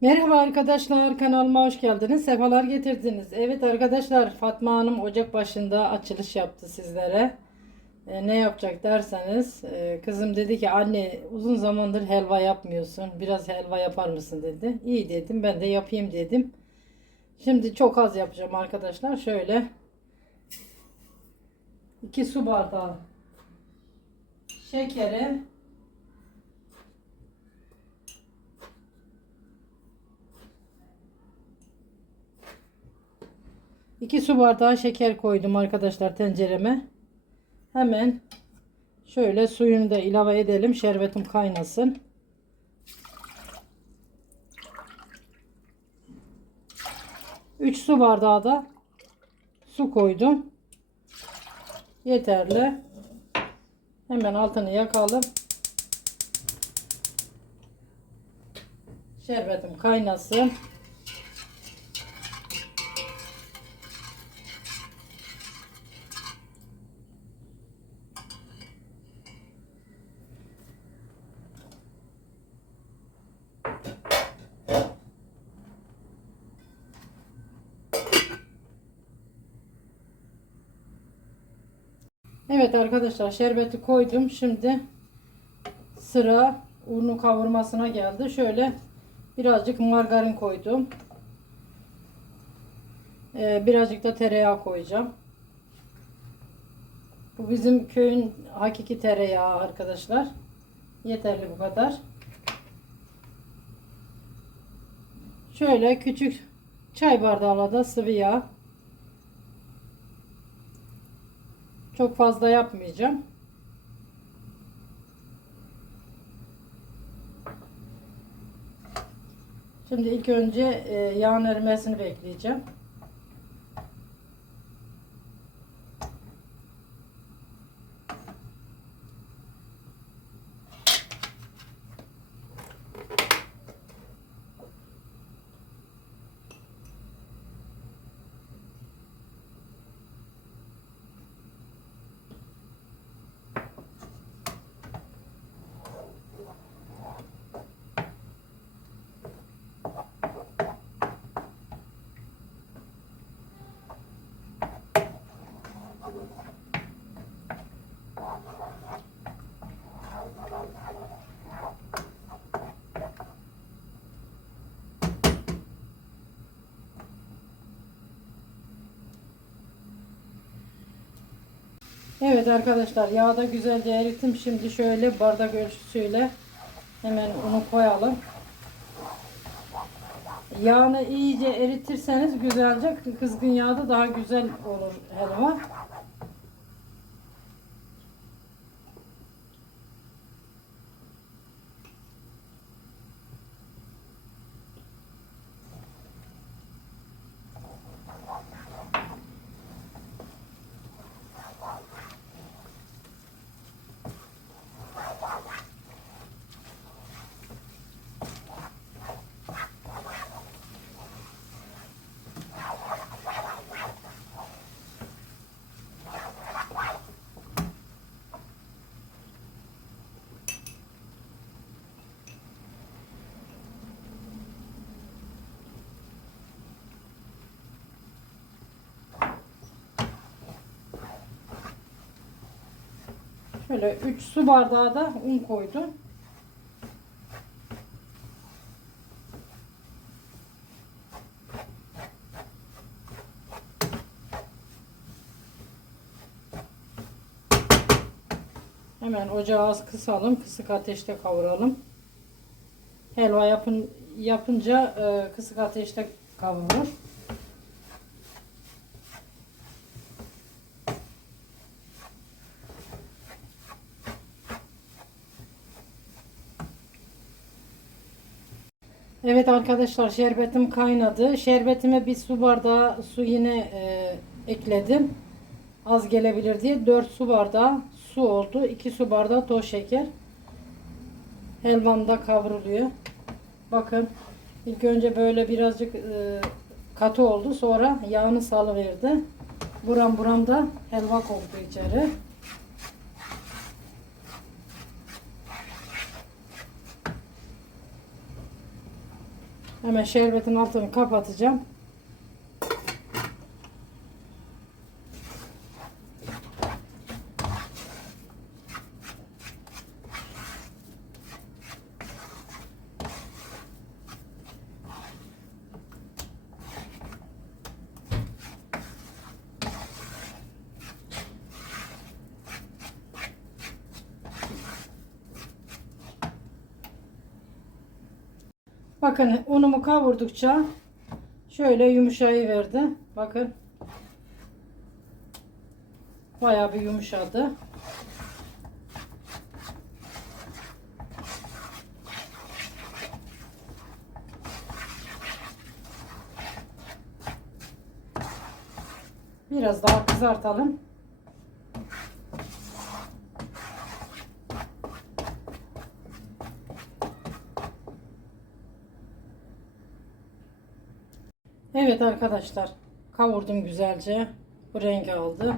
Merhaba arkadaşlar kanalıma hoş geldiniz. Sefalar getirdiniz. Evet arkadaşlar Fatma Hanım Ocak başında açılış yaptı sizlere. E, ne yapacak derseniz e, kızım dedi ki anne uzun zamandır helva yapmıyorsun. Biraz helva yapar mısın dedi. İyi dedim ben de yapayım dedim. Şimdi çok az yapacağım arkadaşlar. Şöyle 2 su bardağı şekeri 2 su bardağı şeker koydum arkadaşlar tencereme. Hemen şöyle suyunu da ilave edelim. Şerbetim kaynasın. Üç su bardağı da su koydum. Yeterli. Hemen altını yakalım. Şerbetim kaynasın. Evet arkadaşlar şerbeti koydum. Şimdi sıra unu kavurmasına geldi. Şöyle birazcık margarin koydum. Ee, birazcık da tereyağı koyacağım. Bu bizim köyün hakiki tereyağı arkadaşlar. Yeterli bu kadar. Şöyle küçük çay bardağı da sıvı yağ. Çok fazla yapmayacağım. Şimdi ilk önce e, yağın erimesini bekleyeceğim. Evet arkadaşlar yağı da güzelce erittim. Şimdi şöyle bardak ölçüsüyle hemen unu koyalım. Yağını iyice eritirseniz güzelce kızgın yağda daha güzel olur helva. Şöyle 3 su bardağı da un koydum. Hemen ocağı az kısalım. Kısık ateşte kavuralım. Helva yapın, yapınca e, kısık ateşte kavurur. Evet arkadaşlar şerbetim kaynadı. Şerbetime bir su bardağı su yine e, ekledim. Az gelebilir diye 4 su bardağı su oldu. 2 su bardağı toz şeker. Helvam da kavruluyor. Bakın ilk önce böyle birazcık e, katı oldu. Sonra yağını salıverdi. Buram buram da helva koktu içeri. Hemen şerbetin altını kapatacağım. Bakın unumu kavurdukça şöyle yumuşayı verdi. Bakın. Bayağı bir yumuşadı. Biraz daha kızartalım. Evet arkadaşlar kavurdum güzelce. Bu rengi aldı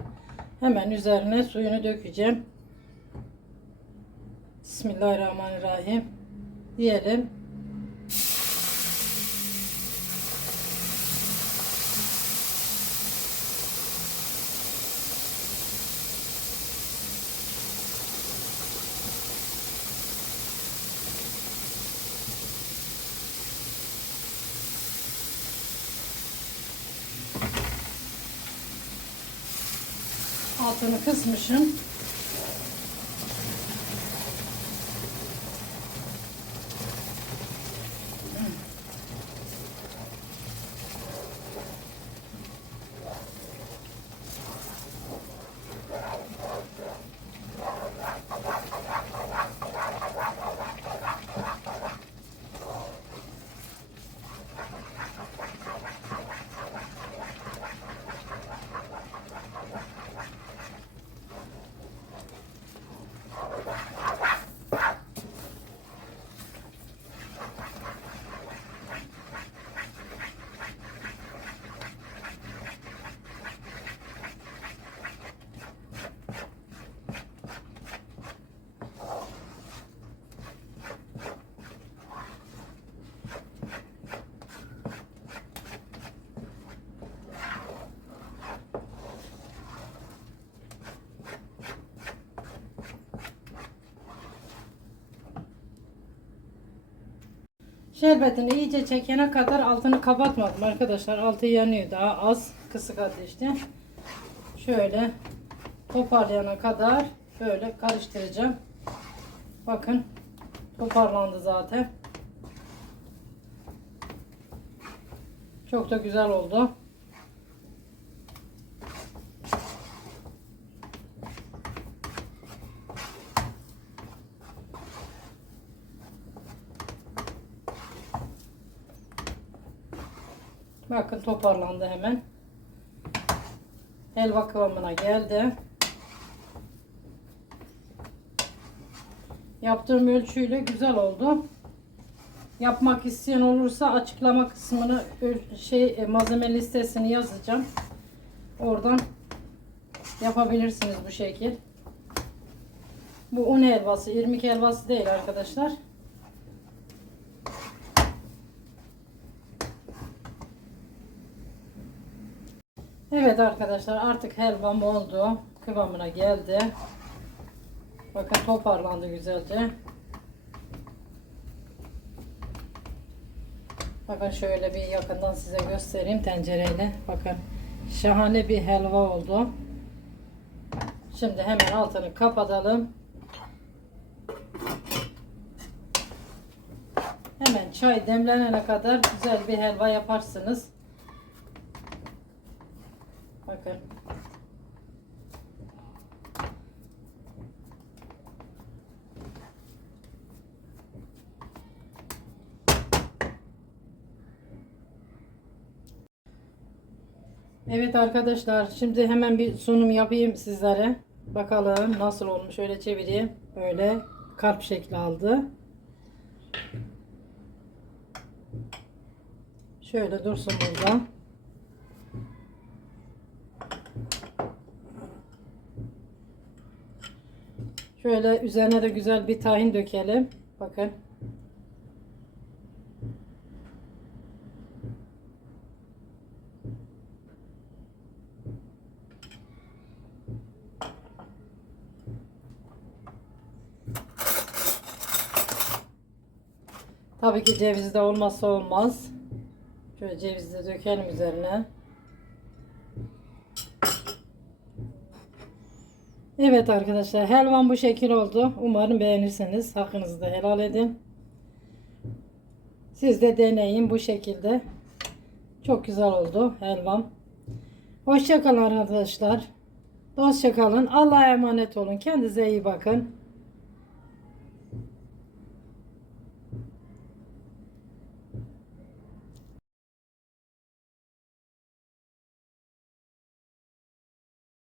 hemen üzerine suyunu dökeceğim. Bismillahirrahmanirrahim. Diyelim altını kısmışım Şerbetini iyice çekene kadar altını kapatmadım arkadaşlar. Altı yanıyor daha az kısık ateşte. Şöyle toparlayana kadar böyle karıştıracağım. Bakın toparlandı zaten. Çok da güzel oldu. Bakın toparlandı hemen. Helva kıvamına geldi. Yaptığım ölçüyle güzel oldu. Yapmak isteyen olursa açıklama kısmına şey e, malzeme listesini yazacağım. Oradan yapabilirsiniz bu şekil. Bu un helvası, irmik helvası değil arkadaşlar. Evet arkadaşlar artık helvam oldu. Kıvamına geldi. Bakın toparlandı güzelce. Bakın şöyle bir yakından size göstereyim tencereyle. Bakın şahane bir helva oldu. Şimdi hemen altını kapatalım. Hemen çay demlenene kadar güzel bir helva yaparsınız. Bakın. Evet arkadaşlar şimdi hemen bir sunum yapayım sizlere. Bakalım nasıl olmuş. Öyle çevireyim. Böyle kalp şekli aldı. Şöyle dursun burada. Şöyle üzerine de güzel bir tahin dökelim. Bakın. Tabii ki ceviz de olmazsa olmaz. Şöyle cevizi de dökelim üzerine. Evet arkadaşlar helvam bu şekil oldu. Umarım beğenirsiniz. Hakkınızı da helal edin. Siz de deneyin bu şekilde. Çok güzel oldu helvam. Hoşçakalın arkadaşlar. Dostça kalın. Allah'a emanet olun. Kendinize iyi bakın.